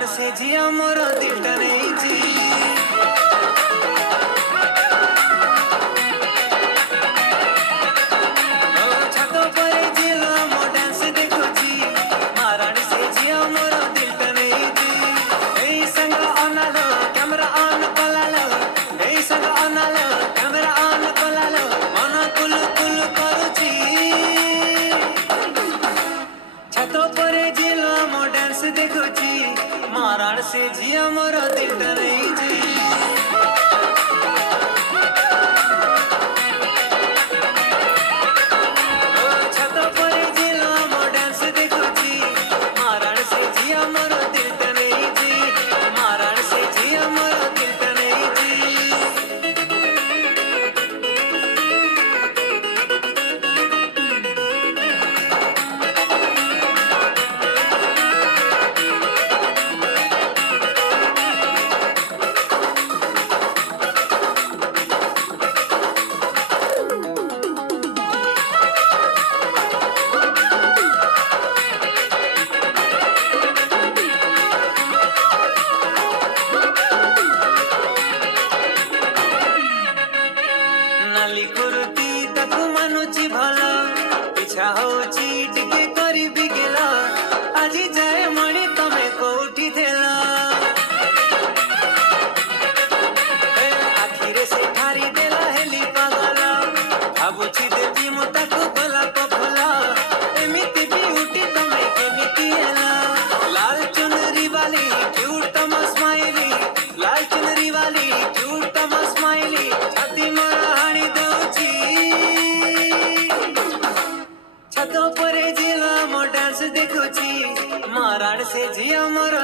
मारण से झिया मोर दिलटा नेइची छात परे झिलो मो डांस देखुची मारण से झिया मोर दिलटा नेइची एई संग अनालो कैमरा ऑन कलालो एई संग अनालो कैमरा ऑन कलालो मन कुल कुल करूची छात परे झिलो मो डांस देखुची मारण से झिया मोर दिलटा नेइची छात परे झिलो मो डांस देखुची मारण से झिया मोर दिलटा नेइची मारण से झिया मोर दिलटा नेइची नाली कुर्ती ताकू मानुची भला इच्छा होची टिके करिबी गेला आजी जाए मणि तमे कोठी थेला आखिरे से ठारी देला हेली पागला भाबुची देवी मु ताकू गोलाप फुला एमिति ब्यूटी तमे केमिति हेला लाल चुनरी वाली क्यूट तम स्माइली लाल चुनरी वाली क्यूट तम स्माइली छाती मोरा हाणी दउची छात परे झिलो मो डांस देखुची मारण से झिया मोर